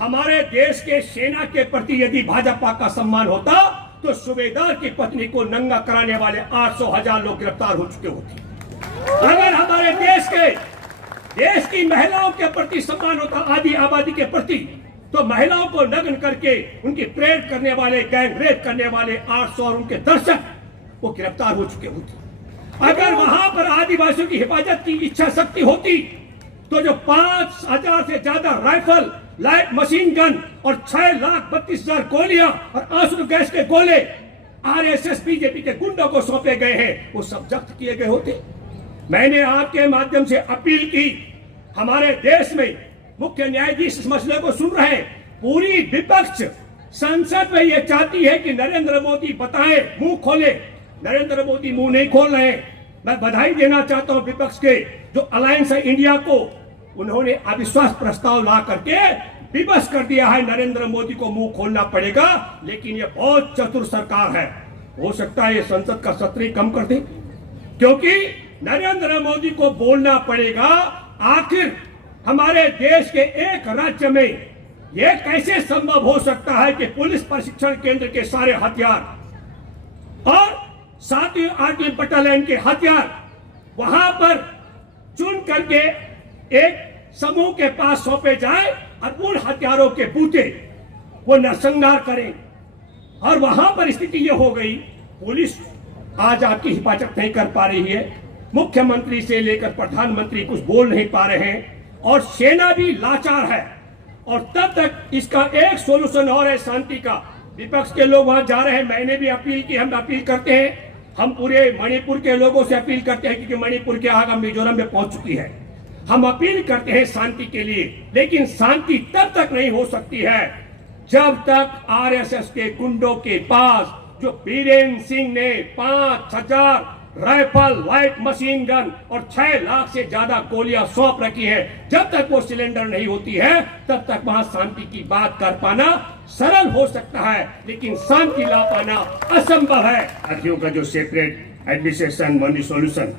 हमारे देश के सेना के प्रति यदि भाजपा का सम्मान होता तो सूबेदार की पत्नी को नंगा कराने वाले 800,000 लोग गिरफ्तार हो चुके होते। अगर हमारे देश की महिलाओं के प्रति सम्मान होता, आधी आबादी के प्रति, तो महिलाओं को नग्न करके उनकी परेड करने वाले, गैंग रेप करने वाले 800 और उनके दर्शक वो गिरफ्तार हो चुके होते। अगर वहां पर आदिवासियों की हिफाजत की इच्छा शक्ति होती तो जो 5,000 से ज्यादा राइफल, लाइट मशीन गन और 6,32,000 गोलियां और आंसू गैस के गोले आरएसएस बीजेपी के गुंडों को सौंपे गए हैं, वो सब जब्त किए गए होते। मैंने आपके माध्यम से अपील की, हमारे देश में मुख्य न्यायाधीश इस मसले को सुन रहे हैं, पूरी विपक्ष संसद में ये चाहती है कि नरेंद्र मोदी बताएं, मुंह खोले। नरेंद्र मोदी मुंह नहीं खोल रहे हैं। मैं बधाई देना चाहता हूं विपक्ष के जो अलायंस है इंडिया को, उन्होंने अविश्वास प्रस्ताव ला करके विवश कर दिया है। नरेंद्र मोदी को मुंह खोलना पड़ेगा, लेकिन ये बहुत चतुर सरकार है। हो सकता है ये संसद का सत्र ही कम कर दे, क्योंकि नरेंद्र मोदी को बोलना पड़ेगा आखिर हमारे देश के एक राज्य में यह कैसे संभव हो सकता है कि पुलिस प्रशिक्षण केंद्र के सारे हथियार और 7वीं आर्टिलरी बटालियन के हथियार वहां पर चुन करके एक समूह के पास सौंपे जाए और उन हथियारों के बूते वो नरसंहार करें। और वहां पर स्थिति ये हो गई, पुलिस आज आपकी हिफाजत नहीं कर पा रही है, मुख्यमंत्री से लेकर प्रधानमंत्री कुछ बोल नहीं पा रहे हैं, और सेना भी लाचार है। और तब तक इसका एक सोल्यूशन और है शांति का। विपक्ष के लोग वहां जा रहे हैं, मैंने भी अपील की, हम अपील करते हैं, हम पूरे मणिपुर के लोगों से अपील करते हैं, क्योंकि मणिपुर के आग मिजोरम में पहुंच चुकी है। हम अपील करते हैं शांति के लिए, लेकिन शांति तब तक नहीं हो सकती है जब तक आरएसएस के गुंडों के पास जो बीरेन्द्र सिंह ने 5,000 राइफल, लाइट मशीन गन और 6 लाख से ज्यादा गोलियां सौंप रखी है, जब तक वो सिलेंडर नहीं होती है तब तक वहां शांति की बात कर पाना सरल हो सकता है, लेकिन शांति ला पाना असंभव है। साथियों का जो सेपरेट एडमिनिस्ट्रेशन मनी सॉल्यूशन,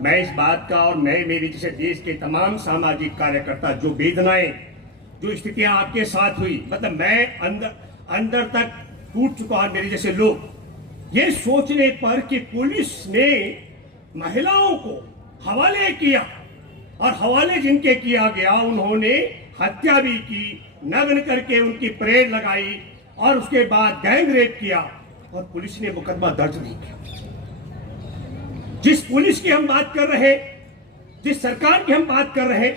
मैं इस बात का और मैं मेरी जैसे देश के तमाम सामाजिक कार्यकर्ता जो वेदनाएं, जो स्थितियां आपके साथ हुई, मतलब मैं अंदर तक टूट चुका और मेरे जैसे लोग ये सोचने पर कि पुलिस ने महिलाओं को हवाले किया, और हवाले जिनके किया गया उन्होंने हत्या भी की, नग्न करके उनकी परेड लगाई और उसके बाद गैंग रेप किया, और पुलिस ने मुकदमा दर्ज नहीं किया। जिस पुलिस की हम बात कर रहे, जिस सरकार की हम बात कर रहे,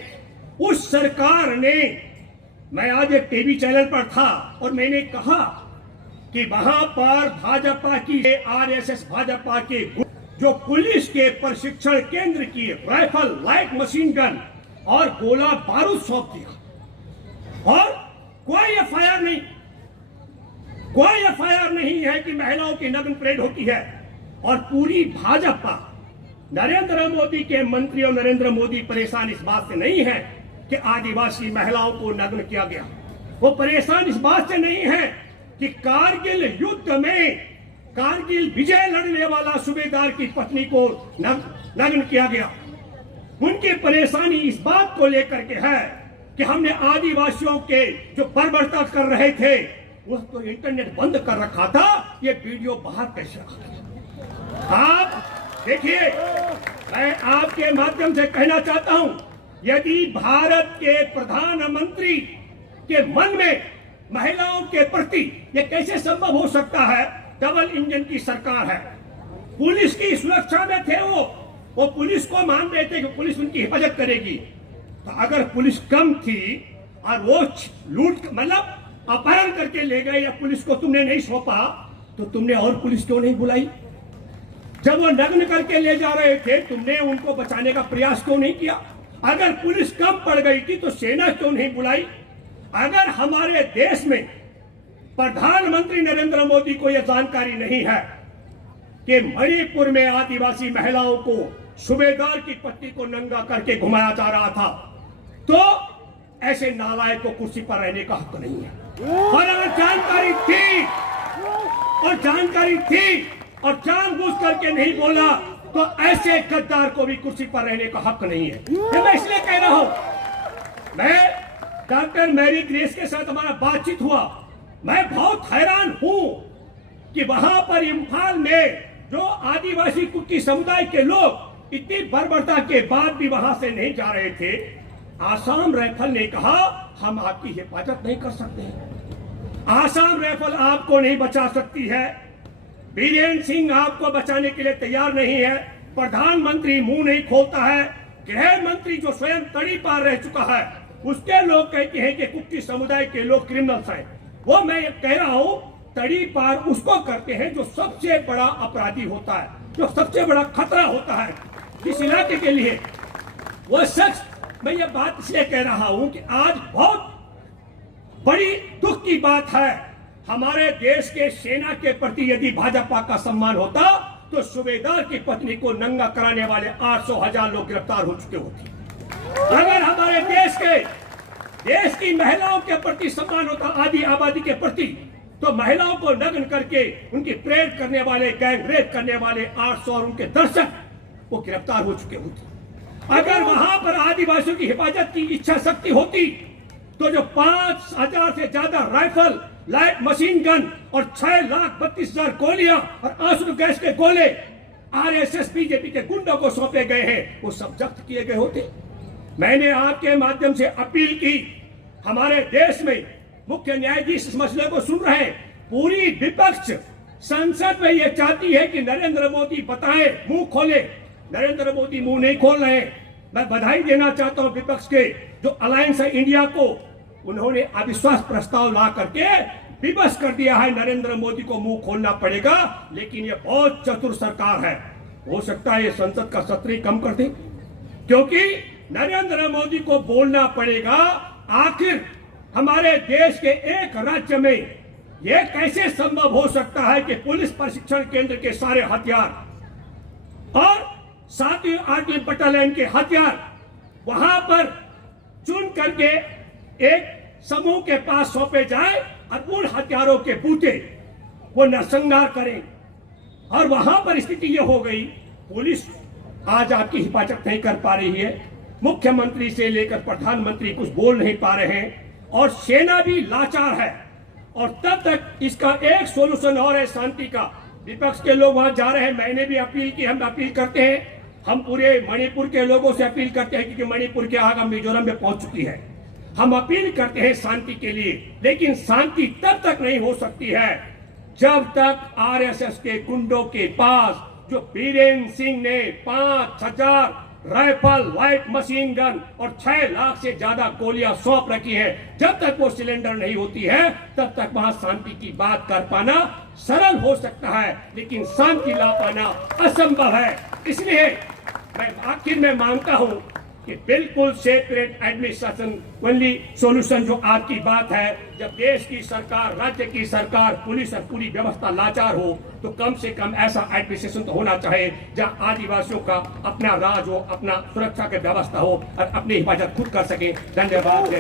उस सरकार ने, मैं आज एक टीवी चैनल पर था और मैंने कहा कि वहां पर भाजपा की आरएसएस भाजपा के जो पुलिस के प्रशिक्षण केंद्र की राइफल, लाइट मशीन गन और गोला बारूद सौंप दिया, और कोई एफआईआर नहीं, कोई एफआईआर नहीं है कि महिलाओं की नग्न परेड होती है। और पूरी भाजपा, नरेंद्र मोदी के मंत्री और नरेंद्र मोदी परेशान इस बात से नहीं है कि आदिवासी महिलाओं को नग्न किया गया, वो परेशान इस बात से नहीं है कि कारगिल युद्ध में कारगिल विजय लड़ने वाला सूबेदार की पत्नी को नग्न किया गया। उनकी परेशानी इस बात को लेकर के है कि हमने आदिवासियों के जो बर्बरता कर रहे थे वो तो इंटरनेट बंद कर रखा था, ये वीडियो बाहर कैसे आ गया। आप देखिए, मैं आपके माध्यम से कहना चाहता हूं, यदि भारत के प्रधानमंत्री के मन में महिलाओं के प्रति ये कैसे संभव हो सकता है, डबल इंजन की सरकार है, पुलिस की सुरक्षा में थे वो पुलिस को मान रहे थे कि पुलिस उनकी हिफाजत करेगी। तो अगर पुलिस कम थी और वो लूट मतलब अपहरण करके ले गए या पुलिस को तुमने नहीं सौंपा, तो तुमने और पुलिस क्यों नहीं बुलाई? जब वो नग्न करके ले जा रहे थे तुमने उनको बचाने का प्रयास क्यों नहीं किया? अगर पुलिस कम पड़ गई थी तो सेना क्यों नहीं बुलाई? अगर हमारे देश में प्रधानमंत्री नरेंद्र मोदी को यह जानकारी नहीं है कि मणिपुर में आदिवासी महिलाओं को सूबेदार की पत्नी को नंगा करके घुमाया जा रहा था, तो ऐसे नालायक को कुर्सी पर रहने का हक नहीं है। और अगर जानकारी थी और जानबूझ करके नहीं बोला, तो ऐसे गद्दार को भी कुर्सी पर रहने का हक नहीं है। मैं इसलिए कह रहा हूं, मैं डॉक्टर मैरी ग्रेस के साथ हमारा बातचीत हुआ। मैं बहुत हैरान हूं कि वहां पर इम्फाल में जो आदिवासी कुकी समुदाय के लोग इतनी बर्बरता के बाद भी वहां से नहीं जा रहे थे। आसाम राइफल ने कहा हम आपकी हिफाजत नहीं कर सकते। आसाम राइफल आपको नहीं बचा सकती है। बीरेन सिंह आपको बचाने के लिए तैयार नहीं है। प्रधानमंत्री मुंह नहीं खोलता है। गृह मंत्री जो स्वयं तड़ी पार रह चुका है, उसके लोग कहते हैं कि कुकी समुदाय के लोग क्रिमिनल्स हैं। वो मैं कह रहा हूं, तड़ी पार उसको करते हैं जो सबसे बड़ा अपराधी होता है, जो सबसे बड़ा खतरा होता है इस इलाके के लिए। वो शख्स, मैं ये बात इसलिए कह रहा हूं कि आज बहुत बड़ी दुख की बात है, हमारे देश के सेना के प्रति यदि भाजपा का सम्मान होता तो सूबेदार की पत्नी को नंगा कराने वाले 800,000 लोग गिरफ्तार हो चुके होते। अगर हमारे देश की महिलाओं के प्रति सम्मान होता, आधी आबादी के प्रति, तो महिलाओं को नग्न करके उनकी प्रेयर करने वाले, गैंग रेप करने वाले 800 और उनके दर्शक वो गिरफ्तार हो चुके होते। अगर वहां पर आदिवासियों की हिफाजत की इच्छा शक्ति होती तो जो 5,000 से ज्यादा राइफल, लाइट मशीन गन और 6,32,000 गोलियां और आंसू गैस के गोले आरएसएस बीजेपी के गुंडों को सौंपे गए हैं, वो सब जब्त किए गए होते। मैंने आपके माध्यम से अपील की, हमारे देश में मुख्य न्यायाधीश इस मसले को सुन रहे हैं। पूरी विपक्ष संसद में यह चाहती है कि नरेंद्र मोदी बताए, मुंह खोले। नरेंद्र मोदी मुंह नहीं खोल रहे हैं। मैं बधाई देना चाहता हूं विपक्ष के जो अलायंस है इंडिया को, उन्होंने अविश्वास प्रस्ताव ला करके विवश कर दिया है। नरेंद्र मोदी को मुंह खोलना पड़ेगा, लेकिन ये बहुत चतुर सरकार है। हो सकता है ये संसद का सत्र ही कम कर दे, क्योंकि नरेंद्र मोदी को बोलना पड़ेगा आखिर हमारे देश के एक राज्य में यह कैसे संभव हो सकता है कि पुलिस प्रशिक्षण केंद्र के सारे हथियार और 7वीं आर्मी बटालियन के हथियार वहां पर चुन करके एक समूह के पास सौंपे जाए और उन हथियारों के बूते वो नरसंहार करें। और वहां पर स्थिति ये हो गई, पुलिस आज आपकी हिफाजत नहीं कर पा रही है, मुख्यमंत्री से लेकर प्रधानमंत्री कुछ बोल नहीं पा रहे हैं और सेना भी लाचार है। और तब तक इसका एक सोल्यूशन और है शांति का। विपक्ष के लोग वहां जा रहे हैं, मैंने भी अपील की, हम अपील करते हैं, हम पूरे मणिपुर के लोगों से अपील करते हैं, क्योंकि मणिपुर के आग मिजोरम में पहुंच चुकी है। हम अपील करते हैं शांति के लिए, लेकिन शांति तब तक नहीं हो सकती है जब तक आरएसएस के गुंडों के पास जो बीरेन सिंह ने 5,000 राइफल, लाइट मशीन गन और 6 लाख से ज्यादा गोलियां सौंप रखी है, जब तक वो सिलेंडर नहीं होती है तब तक वहां शांति की बात कर पाना सरल हो सकता है, लेकिन शांति ला पाना असंभव है। इसलिए मैं आखिर में मांगता हूं कि बिल्कुल सेपरेट एडमिनिस्ट्रेशन ओनली सॉल्यूशन जो आपकी बात है। जब देश की सरकार, राज्य की सरकार, पुलिस और पूरी व्यवस्था लाचार हो तो कम से कम ऐसा एडमिनिस्ट्रेशन तो होना चाहिए जहां आदिवासियों का अपना राज हो, अपना सुरक्षा की व्यवस्था हो और अपनी हिफाजत खुद कर सके। धन्यवाद।